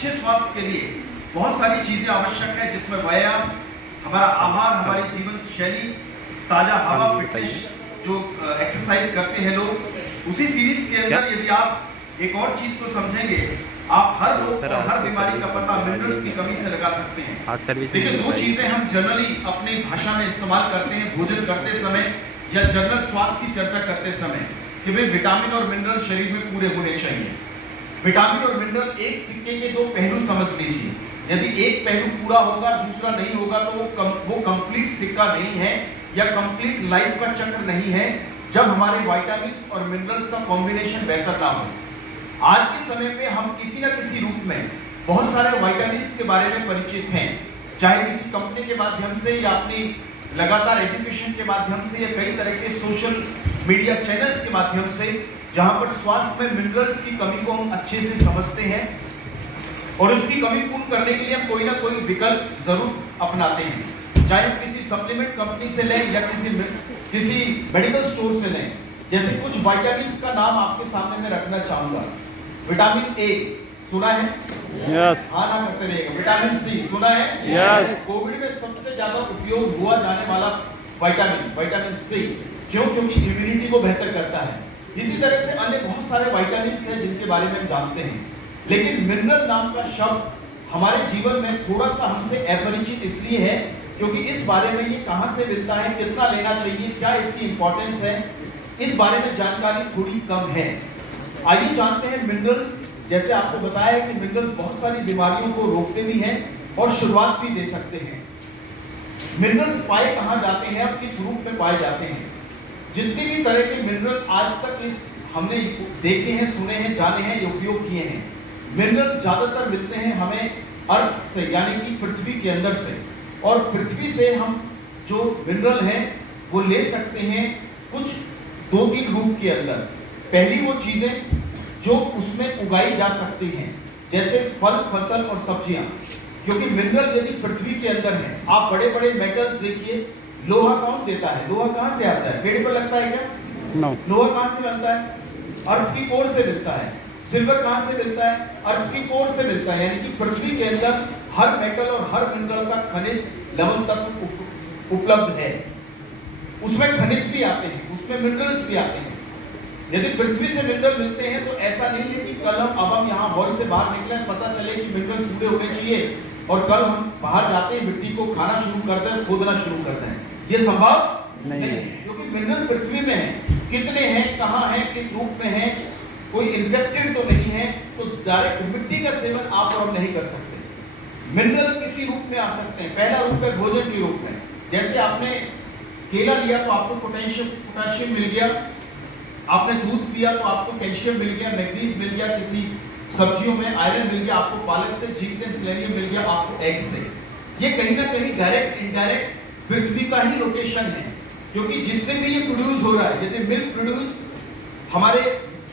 अच्छे स्वास्थ्य के लिए बहुत सारी चीजें आवश्यक है, जिसमें व्यायाम, हमारा आहार, हमारी जीवन शैली, ताजा हवा, फिटनेस, जो एक्सरसाइज करते हैं लोग। उसी सीरीज के अंदर यदि आप एक और चीज को समझेंगे, आप हर रोग और हर बीमारी का पता मिनरल्स की कमी से लगा सकते हैं। देखिए, दो चीजें हम जनरली अपनी भाषा में इस्तेमाल करते हैं भोजन करते समय या जनरल स्वास्थ्य की चर्चा करते समय, कि भाई विटामिन और मिनरल शरीर में पूरे होने चाहिए। विटामिन और मिनरल एक सिक्के के दो पहलू समझ लीजिए। यदि एक पहलू पूरा होगा, दूसरा नहीं होगा, तो वो कंप्लीट सिक्का नहीं है या कंप्लीट लाइफ का चक्र नहीं है, जब हमारे विटामिन्स और मिनरल्स का कॉम्बिनेशन बेहतर ना हो। आज के समय पे हम किसी न किसी रूप में बहुत सारे विटामिन्स के बारे में परिचित हैं, चाहे किसी कंपनी के माध्यम से या अपनी लगातार एजुकेशन के माध्यम से या कई तरह के सोशल मीडिया चैनल्स के माध्यम से, जहां पर स्वास्थ्य में मिनरल्स की कमी को हम अच्छे से समझते हैं और उसकी कमी पूर्ण करने के लिए हम कोई ना कोई विकल्प जरूर अपनाते हैं, चाहे हम किसी सप्लीमेंट कंपनी से लें या किसी मेडिकल स्टोर से लें। जैसे कुछ विटामिन्स का नाम आपके सामने मैं रखना चाहूंगा। विटामिन ए सुना है? यस। हाँ ना करते रहेगा। विटामिन सी सुना है? यस। कोविड में सबसे ज्यादा उपयोग हुआ जाने वाला विटामिन सी, क्यों? क्योंकि इम्यूनिटी को बेहतर करता है। इसी तरह से अन्य बहुत सारे विटामिन हैं जिनके बारे में हम जानते हैं, लेकिन मिनरल नाम का शब्द हमारे जीवन में थोड़ा सा हमसे अपरिचित इसलिए है क्योंकि इस बारे में ये कहां से मिलता है, कितना लेना चाहिए, क्या इसकी इंपॉर्टेंस है, इस बारे में जानकारी थोड़ी कम है। आइए जानते हैं मिनरल्स। जैसे आपको बताया है कि मिनरल्स बहुत सारी बीमारियों को रोकते भी हैं और शुरुआत भी दे सकते हैं। मिनरल्स पाए कहां जाते हैं, अब किस रूप में पाए जाते हैं? जितने भी तरह के मिनरल आज तक हमने देखे हैं, सुने हैं, जाने हैं, उपयोग किए हैं, मिनरल ज्यादातर मिलते हैं हमें अर्थ से, यानी कि पृथ्वी के अंदर से। और पृथ्वी से हम जो मिनरल हैं वो ले सकते हैं कुछ दो तीन रूप के अंदर। पहली वो चीजें जो उसमें उगाई जा सकती हैं, जैसे फल, फसल और सब्जियां, क्योंकि मिनरल यदि पृथ्वी के अंदर है, आप बड़े बड़े मेटल्स देखिए, लोहा कौन देता है? लोहा कहां से आता है? पेड़ पर लगता है क्या? नो। लोहा कहां से बनता है? अर्थ की कोर से मिलता है। सिल्वर कहां से मिलता है? अर्थ की कोर से मिलता है। यानी कि पृथ्वी के अंदर हर मेटल और हर मिनरल का खनिज, लवण तत्व उपलब्ध है। उसमें खनिज भी आते हैं, उसमें मिनरल्स भी आते हैं। यदि पृथ्वी से मिनरल मिलते हैं तो ऐसा नहीं है कि कल हम यहाँ हॉल से बाहर निकले, पता चले कि मिनरल पूरे होने चाहिए और कल हम बाहर जाते हैं, मिट्टी को खाना शुरू करते हैं, खोदना शुरू करते हैं। ये संभव नहीं है, क्योंकि मिनरल पृथ्वी में है। कितने हैं, कहाँ हैं, किस रूप में हैं, कोई इन्फेक्टेड तो नहीं है, तो डायरेक्ट मिट्टी का सेवन आप और नहीं कर सकते। मिनरल किसी रूप में आ सकते हैं। पहला रूप है भोजन के रूप में। जैसे आपने केला लिया तो आपको पोटेशियम मिल गया, आपने दूध पिया तो आपको कैल्शियम मिल गया, मैग्नीज मिल गया, किसी सब्जियों में आयरन मिल गया, आपको पालक से जिंक एंड सेलेनियम मिल गया, आपको एग से। ये कहीं ना कहीं डायरेक्ट इनडायरेक्ट पृथ्वी का ही रोटेशन है, क्योंकि जिससे भी ये प्रोड्यूस हो रहा है। यदि मिल्क प्रोड्यूस हमारे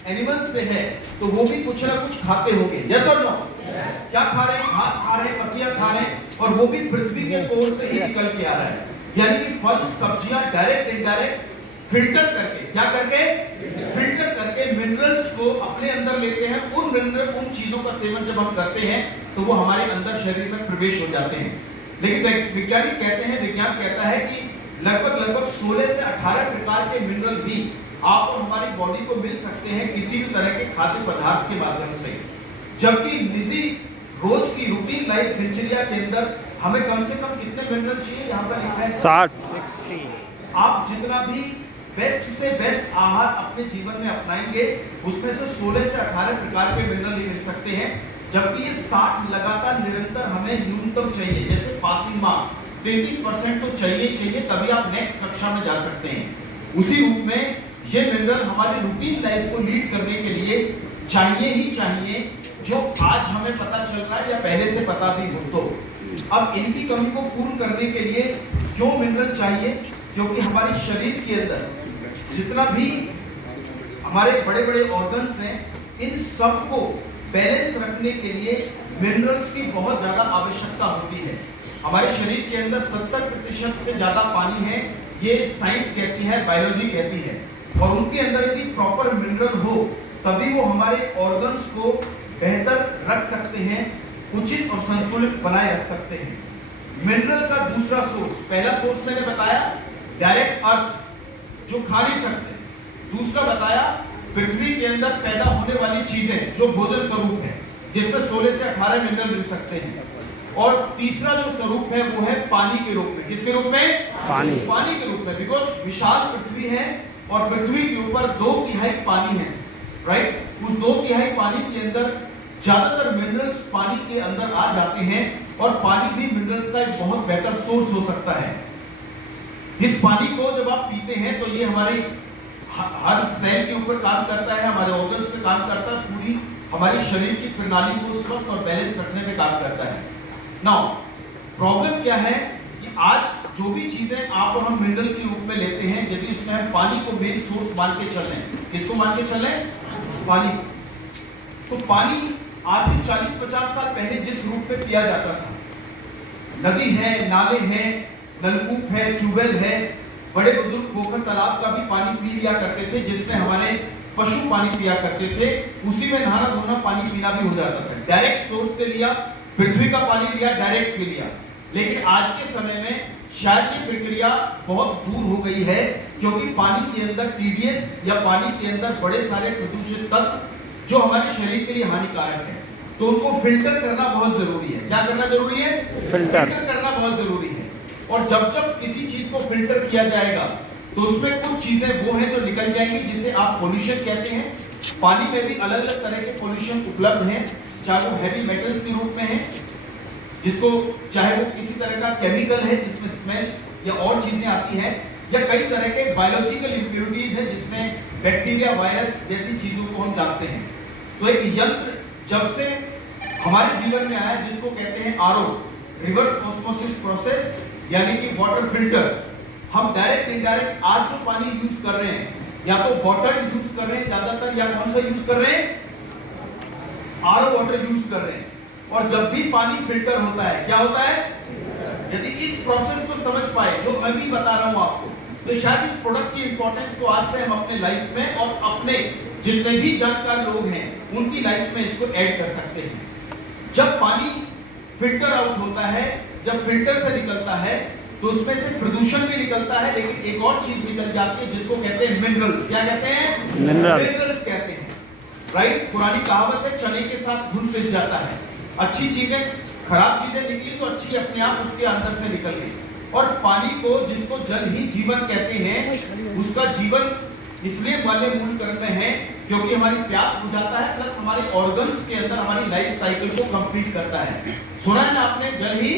एनिमल्स से है तो वो भी कुछ ना कुछ खाते होंगे। यस और नो? क्या खा रहे हैं? घास खा रहे हैं, पत्तियां खा रहे हैं, और वो भी पृथ्वी के कोर से ही निकल के आ रहा है। यानी कि फल, सब्जियां डायरेक्ट इनडायरेक्ट फिल्टर करके, क्या करके? फिल्टर करके मिनरल्स को अपने अंदर लेते हैं। उन चीजों का सेवन जब हम करते हैं तो वो हमारे अंदर शरीर में प्रवेश हो जाते हैं। लेकिन वैज्ञानिक कहते हैं, विज्ञान कहता है कि लगभग 16 से 18 प्रकार के मिनरल भी आप और हमारी बॉडी को मिल सकते हैं किसी भी तरह के खाद्य पदार्थ के माध्यम से। जबकि निजी रोज की रूटीन लाइफ दिनचर्या के अंदर हमें कम से कम कितने मिनरल चाहिए? यहाँ पर लिखा है 60। आप जितना भी बेस्ट से बेस्ट आहार अपने जीवन में अपनाएंगे, उसमें से 16 से 18 प्रकार के मिनरल ही मिल सकते हैं। जबकि ये 60 लगातार निरंतर हमें न्यूनतम चाहिए। जैसे पासिंग मार्क 33% तो चाहिए, तभी आप नेक्स्ट कक्षा में जा सकते हैं। उसी रूप में ये मिनरल हमारी रूटीन लाइफ को लीड करने के लिए चाहिए ही चाहिए, जो आज हमें पता चल रहा है या पहले से पता भी हो। तो अब इनकी कमी को पूर्ण करने के लिए क्यों मिनरल चाहिए? क्योंकि हमारे शरीर के अंदर जितना भी हमारे बड़े बड़े ऑर्गन्स हैं, इन सबको बैलेंस रखने के लिए मिनरल्स की बहुत ज्यादा आवश्यकता होती है। हमारे शरीर के अंदर 70% से ज्यादा पानी है, ये साइंस कहती है, बायोलॉजी कहती है। और उनके अंदर यदि प्रॉपर मिनरल हो तभी वो हमारे ऑर्गन्स को बेहतर रख सकते हैं, उचित और संतुलित बनाए रख सकते हैं। मिनरल का दूसरा सोर्स, पहला सोर्स मैंने बताया डायरेक्ट अर्थ जो खा नहीं सकते, दूसरा बताया पृथ्वी के अंदर पैदा होने वाली चीजें जो भोजन स्वरूप है, जिसमें 16 से 18 मिनरल मिल सकते हैं, और तीसरा जो स्वरूप है वो है पानी के रूप में। किसके रूप में? पानी के रूप में, बिकॉज विशाल पृथ्वी है और पृथ्वी के ऊपर 2/3 पानी है, राइट? उस 2/3 पानी के अंदर ज्यादातर मिनरल्स पानी के अंदर आ जाते हैं, और पानी भी मिनरल्स का एक बहुत बेहतर सोर्स हो सकता है। इस पानी को जब आप पीते हैं तो ये हमारे हर सेल के ऊपर काम करता है, हमारे ऑर्गन्स पे काम करता है, पूरी हमारे शरीर की प्रणाली को स्वस्थ और बैलेंस रखने में काम करता है। नाउ प्रॉब्लम क्या है कि आज जो भी चीजें आप और हम मिनरल के रूप में लेते हैं, यदि उसमें हम पानी को मेन सोर्स मान के चल रहे हैं, किसको मान के चल रहे हैं? पानी। तो पानी आज से 40-50 साल पहले जिस रूप में पिया जाता था, नदी है, नाले हैं, नलकूप है, ट्यूबवेल है, बड़े बुजुर्ग पोखर तालाब का भी पानी पी लिया करते थे, जिसमें हमारे पशु पानी पिया करते थे, उसी में नहाना धोना पानी पीना भी हो जाता था। डायरेक्ट सोर्स से लिया, पृथ्वी का पानी लिया, डायरेक्ट पी लिया। लेकिन आज के समय में शायद ये प्रक्रिया बहुत दूर हो गई है, क्योंकि पानी के अंदर टीडीएस या पानी के अंदर बड़े सारे प्रदूषित तत्व जो हमारे शरीर के लिए हानिकारक है, तो उनको फिल्टर करना बहुत जरूरी है। क्या करना जरूरी है? फिल्टर करना बहुत जरूरी है। और जब जब किसी चीज को फिल्टर किया जाएगा तो उसमें कुछ चीजें वो हैं जो निकल जाएंगी, जिसे आप पोल्यूशन कहते हैं। पानी में भी अलग अलग तरह के पोल्यूशन उपलब्ध हैं, चाहे वो हैवी मेटल्स के रूप में है, जिसको चाहे वो किसी तरह का केमिकल है जिसमें स्मेल या और चीजें आती हैं, या कई तरह के बायोलॉजिकल इम्प्योरिटीज है जिसमें बैक्टीरिया, वायरस जैसी चीजों को हम जानते हैं। तो एक यंत्र जब से हमारे जीवन में आया, जिसको कहते हैं आरओ, रिवर्स ऑस्मोसिस प्रोसेस, यानी कि वाटर फिल्टर, हम डायरेक्ट इनडायरेक्ट आज जो पानी यूज कर रहे हैं, या तो बॉटल्ड यूज कर रहे हैं ज्यादातर, या कौन सा यूज कर रहे हैं? आरओ वाटर यूज कर रहे हैं। और जब भी पानी फिल्टर होता है, क्या होता है? यदि इस प्रोसेस को समझ पाए जो मैं भी बता रहा हूं आपको, तो शायद इस प्रोडक्ट की इंपॉर्टेंस को आज से हम अपने लाइफ में और अपने जितने भी जानकार लोग हैं उनकी लाइफ में इसको ऐड कर सकते हैं। जब पानी फिल्टर आउट होता है, जब फिल्टर से निकलता है, तो उसमें से प्रदूषण भी निकलता है, लेकिन एक और चीज निकल जाती है जिसको कहते हैं मिनरल्स। क्या कहते हैं? मिनरल्स कहते हैं, राइट? पुरानी कहावत है, चने के साथ घुल पिस जाता है। अच्छी चीजें, खराब चीजें निकली तो अच्छी अपने आप उसके अंदर से निकल गई। और पानी को, जिसको जल ही जीवन कहते हैं, उसका जीवन इसलिए वाले मूल कर्म में है क्योंकि हमारी प्यास बुझाता है, प्लस हमारे ऑर्गन्स के अंदर हमारी लाइफ साइकिल को कंप्लीट करता है। सुना है ना आपने, जल ही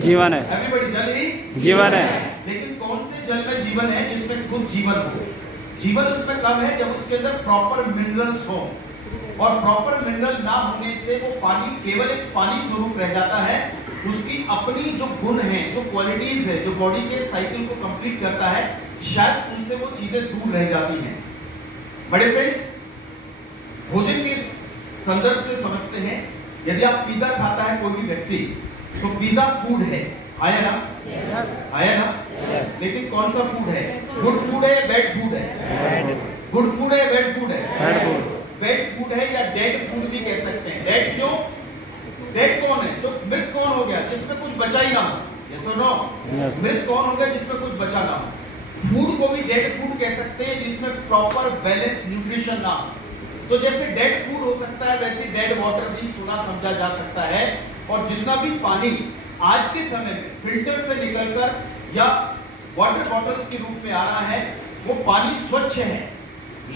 जीवन है। एवरीबॉडी, जल ही जीवन है। लेकिन कौन से जल में जीवन है? जिसमें खुद जीवन हो। जीवन उसमें कब है? जब उसके अंदर प्रॉपर मिनरल्स हो, और प्रॉपर मिनरल ना होने से वो पानी केवल एक पानी स्वरूप रह जाता है। उसकी अपनी जो गुण है, जो क्वालिटीज है, जो बॉडी के साइकिल को कंप्लीट करता है, शायद उनसे वो चीजें दूर रह जाती हैं। बड़े फ्रेंड्स, भोजन के संदर्भ से समझते हैं, यदि आप पिज्जा खाता है कोई भी व्यक्ति, तो पिज्जा फूड है, आया ना? आया ना? लेकिन कौन सा फूड है? गुड फूड है या बैड फूड है? गुड फूड है या बैड फूड है? बैड फूड है, या डेड फूड भी कह सकते हैं। डेड क्यों? डेड कौन है? तो मृत कौन हो गया? जिसमें कुछ बचा ही ना हो। यस और नो? मृत कौन हो गया? जिसमें कुछ बचा ना हो। फूड को भी डेड फूड कह सकते हैं, जिसमें प्रॉपर बैलेंस न्यूट्रिशन ना हो। तो जैसे डेड फूड हो सकता है, वैसे डेड वाटर भी सुना समझा जा सकता है। और जितना भी पानी आज के समय में फिल्टर से निकलकर या वाटर बॉटल्स के रूप में आ रहा है, वो पानी स्वच्छ है,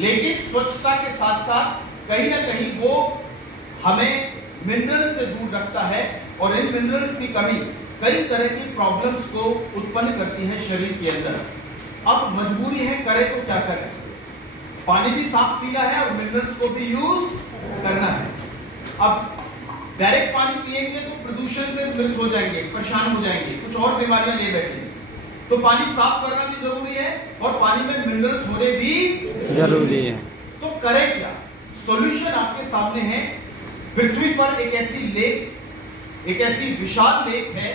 लेकिन स्वच्छता के साथ साथ कहीं ना कहीं वो हमें मिनरल से दूर रखता है, और इन मिनरल्स की कमी कई तरह की प्रॉब्लम्स को उत्पन्न करती है शरीर के अंदर। अब मजबूरी है, करें तो क्या करें? पानी भी साफ पीना है और मिनरल्स को भी यूज करना है। अब डायरेक्ट पानी पिएंगे तो प्रदूषण से मृत हो जाएंगे, परेशान हो जाएंगे, कुछ और बीमारियां ले बैठेंगे। तो पानी साफ करना भी जरूरी है, और पानी में मिनरल्स होने भी जरूरी है। तो करें क्या? सॉल्यूशन आपके सामने है। पृथ्वी पर एक ऐसी लेक, एक ऐसी विशाल लेक है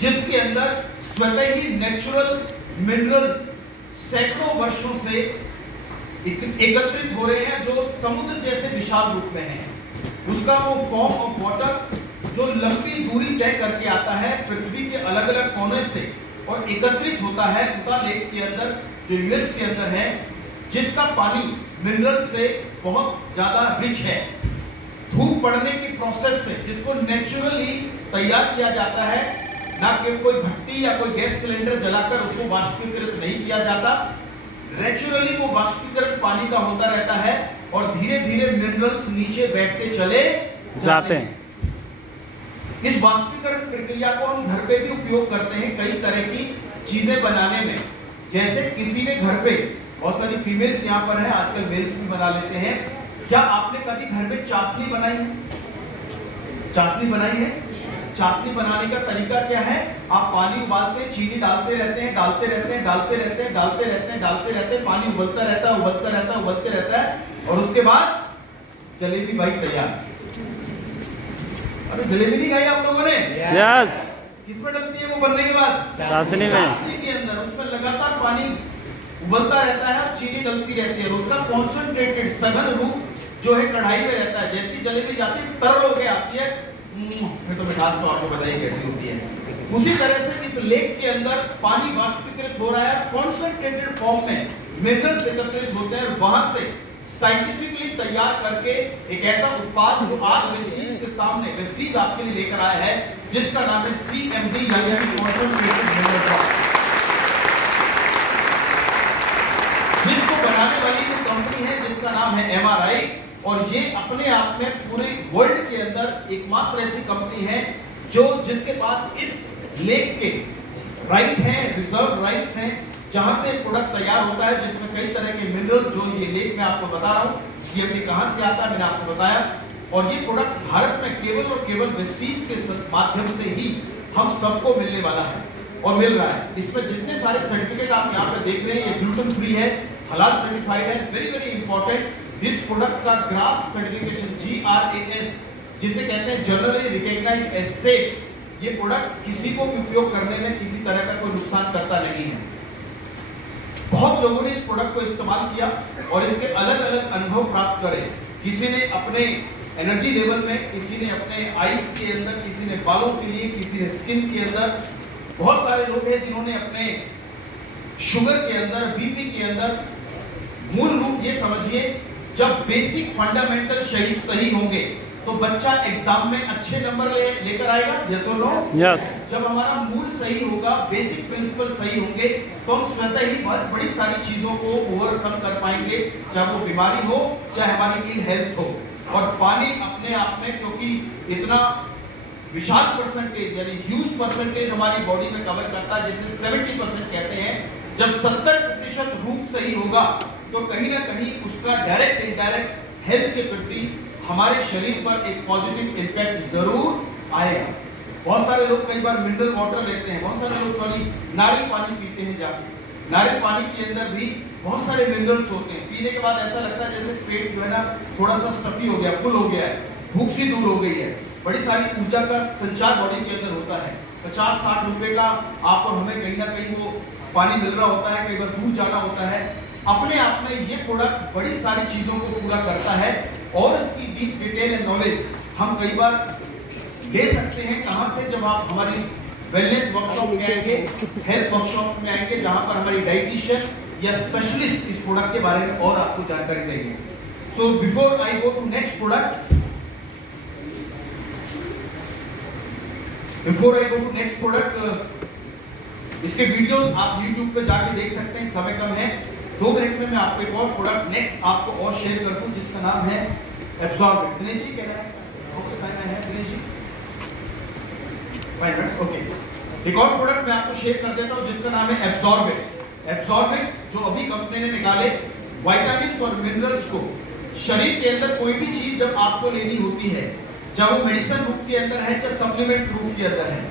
जिसके अंदर स्वतः ही नेचुरल मिनरल्स सैकड़ों वर्षों से एकत्रित हो रहे हैं, जो समुद्र जैसे विशाल रूप में हैं। उसका वो फॉर्म ऑफ वाटर जो लंबी दूरी तय करके आता है पृथ्वी के अलग अलग कोने से और एकत्रित होता है उता लेक के अंदर जो यूएस के अंदर है, जिसका पानी मिनरल से बहुत ज्यादा रिच है। धूप पड़ने की प्रोसेस से जिसको नेचुरली तैयार किया जाता है, ना कि कोई भट्टी या कोई गैस सिलेंडर जलाकर उसको वाष्पीकृत नहीं किया जाता। नेचुरली वो वाष्पीकरण पानी का होता रहता है और धीरे धीरे मिनरल्स नीचे बैठते चले जाते हैं। इस वाष्पीकरण प्रक्रिया को हम घर पे भी उपयोग करते हैं कई तरह की चीजें बनाने में। जैसे किसी ने घर पे, बहुत सारी फीमेल्स यहाँ पर हैं, आजकल मेल्स भी बना लेते हैं। क्या आपने कभी घर में चाशनी बनाई है? चाशनी बनाई है? चाशनी बनाने का तरीका क्या है? आप पानी उबालते हैं, चीनी डालते रहते हैं, डालते रहते हैं, डालते रहते हैं, डालते रहते हैं, डालते रहते हैं, पानी उबलता रहता है, उबलता रहता है, उबलते रहता है और उसके बाद जलेबी भाई तैयार। अरे जलेबी नहीं खाई आप लोगों ने? यस। किसमें डलती है वो बनने के बाद? चाशनी में। चाशनी के अंदर उसमें लगातार पानी उबलता रहता है और चीनी डलती रहती है और उसका कॉन्सेंट्रेटेड सघन रूप जो है कढ़ाई में रहता है। जैसी जलेबी जाती है तरल होके आती है, फिर तो मिठास तो आपको बताइए कैसी होती है। उसी तरह से इस लेक के अंदर पानी वाष्पीकृत हो रहा है, कॉन्सेंट्रेटेड फॉर्म में मिनरल्स एकत्रित होते हैं और वहां से साइंटिफिकली तैयार करके एक ऐसा उत्पाद जो आज वेस्टीज के सामने वेस्टीज आपके लिए लेकर आया है, जिसका नाम है CMD यानी कि कॉन्सेंट्रेटेड मिनरल ड्रॉप। जिसको बनाने वाली जो कंपनी है जिसका नाम है MRI, और ये अपने आप में पूरे वर्ल्ड के अंदर एकमात्र ऐसी कंपनी है जो जिसके पास इस लेक के राइट हैं, रिजर्व राइट्स हैं, जहां से प्रोडक्ट तैयार होता है जिसमें कई तरह के मिनरल जो ये लेक में आपको बता रहा हूं CMD कहां से आता है मैंने आपको बताया। और ये प्रोडक्ट भारत में केवल और केवल वेस्टीज के माध्यम से ही हम सबको मिलने वाला है और मिल रहा है। इसमें जितने सारे सर्टिफिकेट आप यहाँ पे देख रहे हैं, ये ग्लूटेन फ्री है, हलाल सर्टिफाइड है। वेरी वेरी इंपॉर्टेंट, इस प्रोडक्ट का ग्रास सर्टिफिकेशन GRAS जिसे कहते हैं जनरली रिकॉग्नाइज्ड एज सेफ, ये प्रोडक्ट किसी को भी उपयोग करने में किसी तरह का कोई नुकसान करता नहीं है। बहुत लोगों ने इस प्रोडक्ट को इस्तेमाल किया और इसके अलग अलग अनुभव प्राप्त करे। किसी ने अपने एनर्जी लेवल में, किसी ने अपने आईज के अंदर, किसी ने बालों के लिए, किसी ने स्किन के अंदर। बहुत सारे लोग हैं जिन्होंने अपने शुगर के अंदर, बीपी के अंदर। मूल रूप ये समझिए, जब बेसिक फंडामेंटल सही होंगे तो बच्चा एग्जाम में अच्छे नंबर लेकर आएगा। यस और नो? यस। जब हमारा मूल सही होगा, बेसिक प्रिंसिपल सही होंगे, तो हम स्वतः ही बहुत बड़ी सारी चीजों को ओवरकम कर पाएंगे, चाहे वो बीमारी हो, चाहे हमारी इल हेल्थ हो। और पानी अपने आप में, क्योंकि इतना विशाल परसेंटेज यानी ह्यूज परसेंटेज हमारी बॉडी में कवर करता है, जिसे 70% कहते हैं। जब 70% रूप सही होगा तो कहीं ना कहीं उसका डायरेक्ट इनडायरेक्ट हेल्थ के प्रति हमारे शरीर पर एक पॉजिटिव इंपैक्ट जरूर आएगा। बहुत सारे लोग कई बार मिनरल वाटर लेते हैं, बहुत सारे लोग नारियल पानी पीते हैं जाके। नारियल पानी के अंदर भी बहुत सारे मिनरल्स होते हैं। पीने के बाद ऐसा लगता है जैसे पेट जो है ना थोड़ा सा स्टफी हो गया, फुल हो गया है, भूख सी दूर हो गई है। बड़ी सारी ऊर्जा का संचार बॉडी के अंदर होता है। 50-60 रुपए का आप और हमें कहीं ना कहीं वो पानी मिल रहा होता है, कई बार दूर जाना होता है। अपने आप में ये प्रोडक्ट बड़ी सारी चीजों को पूरा करता है और इसकी डीप डिटेल एंड नॉलेज हम कई बार ले सकते हैं। कहां से? जब आप हमारी वेलनेस वर्कशॉप में आएंगे, हेल्थ वर्कशॉप में आएंगे, जहां पर हमारी डाइटिशियन या स्पेशलिस्ट इस प्रोडक्ट के बारे में और आपको जानकारी देंगे। So before I go to next product, इसके वीडियोस आप YouTube पे जाके देख सकते हैं, समय कम है। 2 मिनट में मैं आपको एक और प्रोडक्ट नेक्स्ट आपको और शेयर कर दूं जिसका नाम है एब्सॉर्बेंट। दिनेश जी कह रहे हैं फोकस टाइम है दिनेश जी 5 मिनट्स ओके। एक और प्रोडक्ट मैं आपको शेयर कर देता हूं जिसका नाम है एब्सॉर्बेंट। एब्सॉर्बेंट जो अभी कंपनी ने निकाले विटामिन्स और मिनरल्स को शरीर के अंदर कोई भी चीज जब आपको लेनी होती है, चाहे वो मेडिसिन रूप के अंदर है चाहे सप्लीमेंट रूप के अंदर है,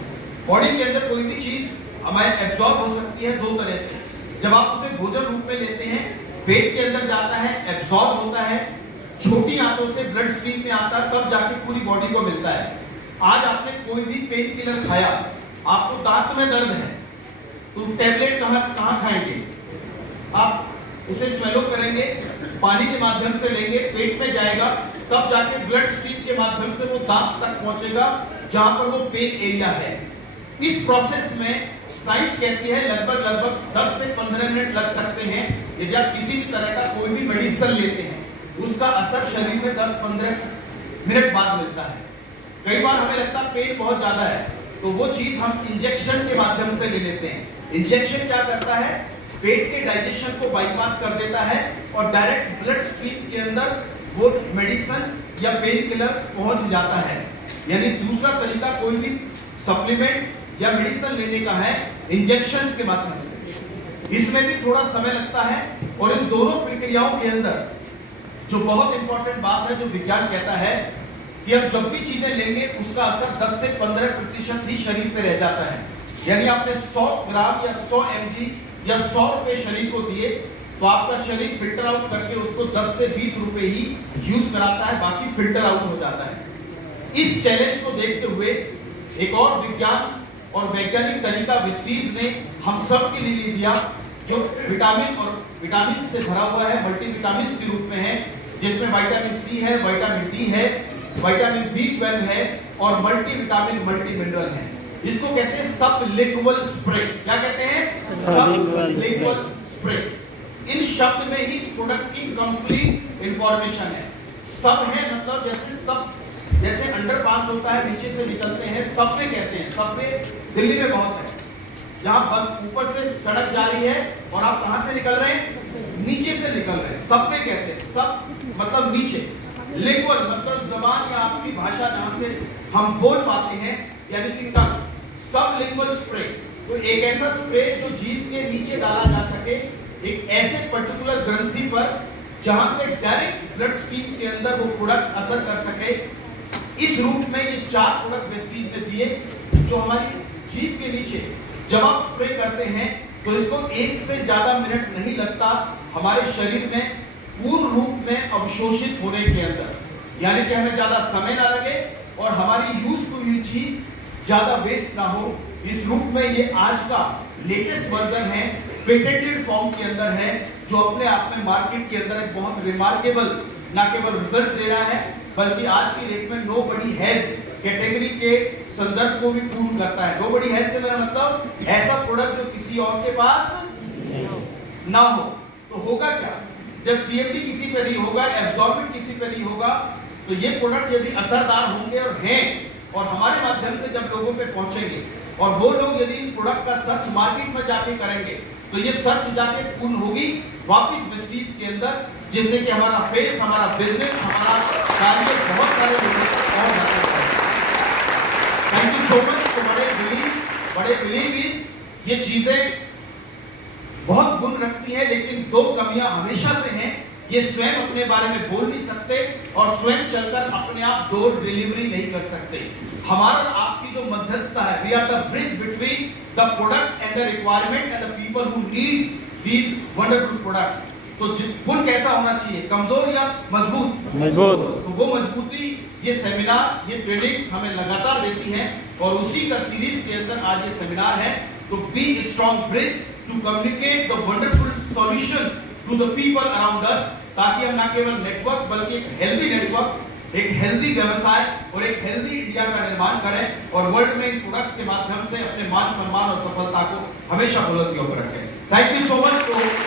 बॉडी के अंदर कोई भी चीज हमारे एब्सॉर्ब हो सकती है 2 तरह से। जब आप उसे भोजन रूप में लेते हैं, पेट के अंदर जाता है, एब्सॉर्ब होता है, छोटी आंतों से ब्लड स्ट्रीम में आता है, तब जाके पूरी बॉडी को मिलता है। आज आपने कोई भी पेन किलर खाया, आपको दांत में दर्द है, तो टैबलेट कहां खाएंगे? आप उसे स्वेलो करेंगे, पानी के माध्यम से लेंगे, पेट में जाएगा, तब जाके ब्लड स्ट्रीम के माध्यम से वो दांत तक पहुंचेगा जहां पर वो पेन एरिया है। इस प्रोसेस में साइंस कहती है लगभग 10 से 15 मिनट लग सकते हैं। यदि आप किसी भी तरह का कोई भी मेडिसिन लेते हैं उसका असर शरीर में 10-15 मिनट बाद मिलता है। कई बार हमें लगता है पेन बहुत ज्यादा है तो वो चीज हम इंजेक्शन के माध्यम से ले लेते हैं। इंजेक्शन क्या करता है, पेट के डाइजेशन को बाईपास कर देता है और डायरेक्ट ब्लड स्ट्रीम के अंदर वो मेडिसिन या पेन किलर पहुंच जाता है। यानी दूसरा तरीका कोई भी सप्लीमेंट या मेडिसिन लेने का है इंजेक्शंस के माध्यम से। इसमें भी थोड़ा समय लगता है और इन दोनों प्रक्रियाओं के अंदर जो बहुत इंपॉर्टेंट बात है जो विज्ञान कहता है कि हम जब भी चीजें लेंगे उसका असर 10 से 15% ही शरीर पे रह जाता है। यानी आपने 100 ग्राम या 100 mg या 100 रुपए शरीर को दिए तो आपका शरीर फिल्टर आउट करके उसको 10 से 20 रुपए ही यूज कराता है, बाकी फिल्टर आउट हो जाता है। इस चैलेंज को देखते हुए एक और विज्ञान और वैज्ञानिक तरीका विस्टीज ने हम सब के लिए दिया जो विटामिन और विटामिन से भरा हुआ है, मल्टीविटामिन के रूप में है, जिसमें विटामिन सी है, विटामिन डी है, विटामिन B12 है और मल्टीविटामिन मल्टी मिनरल है। इसको कहते हैं सबलिंगुअल स्प्रे। क्या कहते हैं? Sublingual spray. इन शब्द में ही इस प्रोडक्ट की कंप्लीट इंफॉर्मेशन है। सब है मतलब जैसे अंडरपास होता है नीचे से निकलते हैं, सबवे कहते हैं। सबवे दिल्ली में बहुत है जहां बस ऊपर से सड़क जा रही है और आप कहां से निकल रहे हैं, नीचे से निकल रहे हैं, सबवे कहते हैं। सब मतलब नीचे, लिंगुअल मतलब जबान या आपकी भाषा जहां से हम बोल पाते हैं यानी कि टंग। सबलिंगुअल स्प्रे तो एक ऐसा स्प्रे जो जीभ के नीचे डाला जा सके एक ऐसे पर्टिकुलर ग्रंथि पर जहां से डायरेक्ट ब्लड स्ट्रीम के अंदर वो प्रोडक्ट असर कर सके। इस रूप में ये 4 प्रोडक्ट वेस्टीज ने दिए जो हमारी जीभ के नीचे जब आप स्प्रे करते हैं तो इसको 1 से ज्यादा मिनट नहीं लगता हमारे शरीर में पूर्ण रूप में अवशोषित होने के अंदर, यानी कि हमें ज्यादा समय ना लगे और हमारी यूज टू यूज चीज ज्यादा वेस्ट ना हो। इस रूप में ये आज का लेटेस्ट वर्जन है, पेटेंटेड फॉर्म के अंदर है, जो अपने आप में मार्केट के अंदर एक बहुत रिमार्केबल ना केवल रिजल्ट दे रहा है बल्कि आज की डेट में नोबडी हैज कैटेगरी के संदर्भ को भी पूर्ण करता है। नोबडी हैज से मेरा मतलब ऐसा प्रोडक्ट जो किसी और के पास ना हो। तो होगा क्या, जब सीएमडी किसी पे नहीं होगा, एब्जॉर्बेंट किसी पे नहीं होगा, तो ये प्रोडक्ट यदि असरदार होंगे और हैं और हमारे माध्यम से जब लोगों पे पहुंचेंगे और वो लोग यदि इन प्रोडक्ट का सर्च मार्केट में जाके करेंगे तो ये सर्च जाके पूर्ण होगी वापस विस्टीज के अंदर, जिससे कि हमारा फेस, हमारा बिजनेस, हमारा कार्य बहुत सारे लोगों को पहुंच जाता है। Thank you so much. तो बड़े बिलीव इस ये चीजें बहुत गुण रखती है लेकिन 2 कमियां हमेशा से हैं। ये स्वयं अपने बारे में बोल नहीं सकते और स्वयं चलकर अपने आप डोर डिलीवरी नहीं कर सकते। हमारा और आपकी जो मध्यस्थता है, we are the bridge between the product and the requirement and the people who need these wonderful products. तो गुण कैसा होना चाहिए, कमजोर या मजबूत? मजबूत। तो वो मजबूती ये सेमिनार, ये ट्रेनिंग्स हमें लगातार देती हैं और उसी का सीरीज के अंदर आज ये सेमिनार है। तो be strong bridge to communicate the wonderful solutions to the people around us, ताकि हम ना केवल नेटवर्क बल्कि एक हेल्दी नेटवर्क, एक हेल्दी व्यवसाय और एक हेल्दी इंडिया का निर्माण करें और वर्ल्ड में इन प्रोडक्ट्स के माध्यम से अपने मान सम्मान और सफलता को हमेशा बुलंदियों पर रखें। Thank you so much.